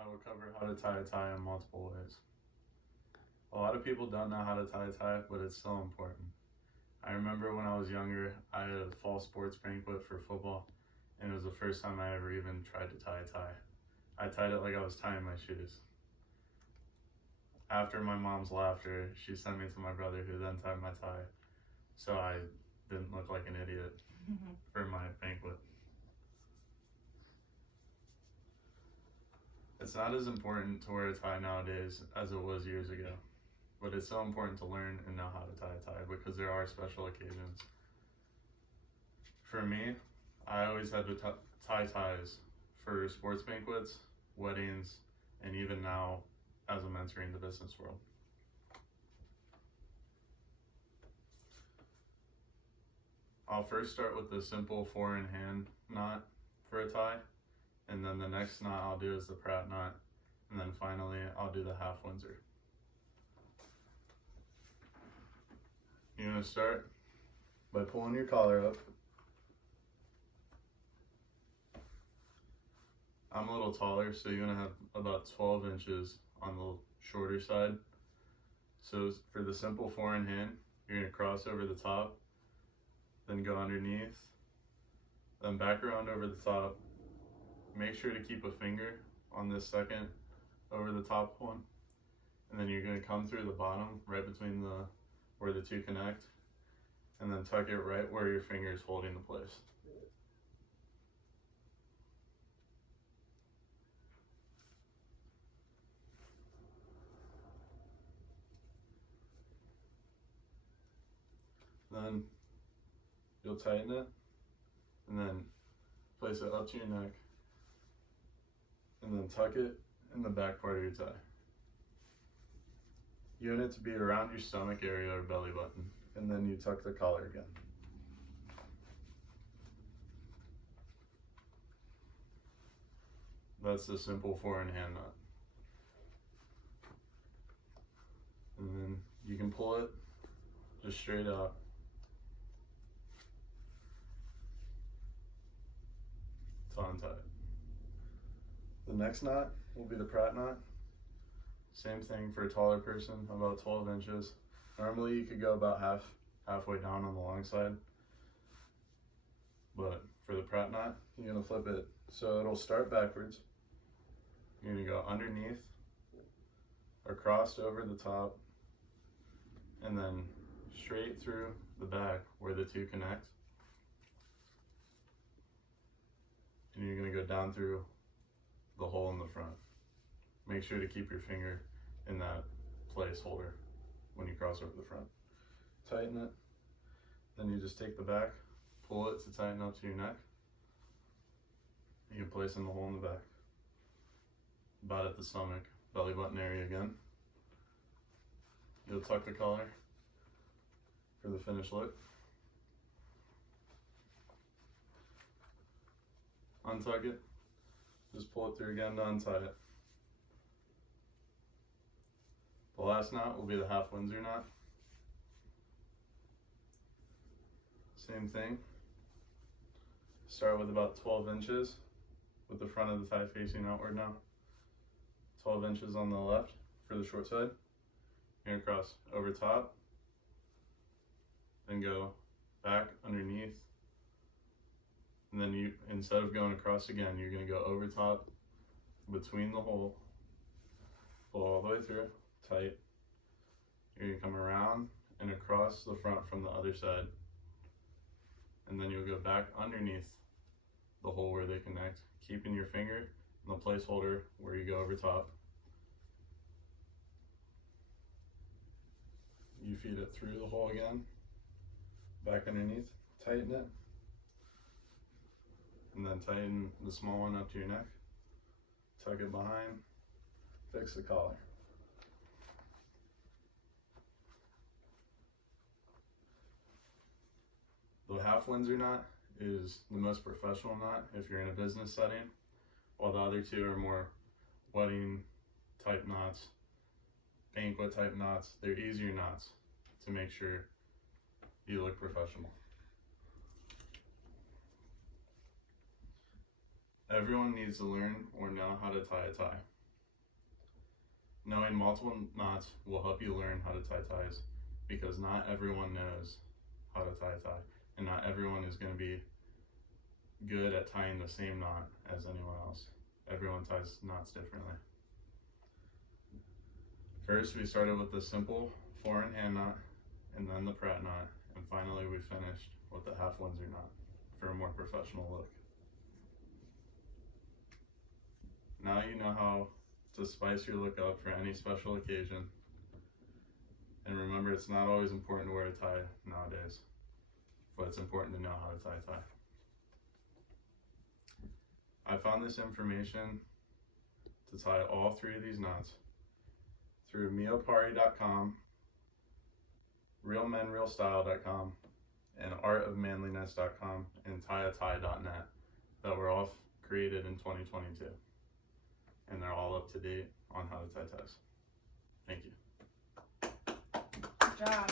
I will cover how to tie a tie in multiple ways. A lot of people don't know how to tie a tie, but it's so important. I remember when I was younger, I had a fall sports banquet for football, and it was the first time I ever even tried to tie a tie. I tied it like I was tying my shoes. After my mom's laughter, she sent me to my brother, who then tied my tie, so I didn't look like an idiot for my banquet. It's not as important to wear a tie nowadays as it was years ago, but it's so important to learn and know how to tie a tie because there are special occasions. For me, I always had to tie ties for sports banquets, weddings, and even now as I'm entering the business world. I'll first start with the simple 4-in-hand knot for a tie, and then the next knot I'll do is the Pratt knot, and then finally I'll do the half Windsor. You're going to start by pulling your collar up. I'm a little taller, so you're going to have about 12 inches on the shorter side. So for the simple 4-in-hand, you're going to cross over the top, then go underneath, then back around over the top. Make sure to keep a finger on this second over the top one, and then you're going to come through the bottom right between where the two connect, and then tuck it right where your finger is holding the place. Then you'll tighten it, and then place it up to your neck, and then tuck it in the back part of your tie. You want it to be around your stomach area or belly button, and then you tuck the collar again. That's the simple 4-in-hand knot. And then you can pull it just straight out. To untie it. The next knot will be the Pratt knot. Same thing for a taller person, about 12 inches. Normally you could go about halfway down on the long side. But for the Pratt knot, you're gonna flip it so it'll start backwards. You're gonna go underneath, across over the top, and then straight through the back where the two connect. And you're gonna go down through the hole in the front. Make sure to keep your finger in that placeholder when you cross over the front. Tighten it, then you just take the back, pull it to tighten up to your neck. You can place in the hole in the back. About at the stomach, belly button area again. You'll tuck the collar for the finished look. Untuck it, just pull it through again to untie it. The last knot will be the half Windsor knot. Same thing. Start with about 12 inches with the front of the tie facing outward now. 12 inches on the left for the short side. You're gonna cross over top, then go back underneath, and then you, instead of going across again, you're gonna go over top, between the hole, pull all the way through, tight. You're gonna come around and across the front from the other side, and then you'll go back underneath the hole where they connect, keeping your finger in the placeholder where you go over top. You feed it through the hole again, back underneath, tighten it, and then tighten the small one up to your neck, tuck it behind, fix the collar. The half Windsor knot is the most professional knot if you're in a business setting, while the other two are more wedding type knots, banquet type knots. They're easier knots to make sure you look professional. Everyone needs to learn or know how to tie a tie. Knowing multiple knots will help you learn how to tie ties, because not everyone knows how to tie a tie, and not everyone is going to be good at tying the same knot as anyone else. Everyone ties knots differently. First, we started with the simple 4-in-hand knot, and then the Pratt knot, and finally we finished with the half Windsor knot for a more professional look. Now you know how to spice your look up for any special occasion. And remember, it's not always important to wear a tie nowadays, but it's important to know how to tie a tie. I found this information to tie all 3 of these knots through miopari.com, realmenrealstyle.com, and artofmanliness.com, and tieatie.net that were all created in 2022. And they're all up to date on how to tie ties. Thank you. Good job.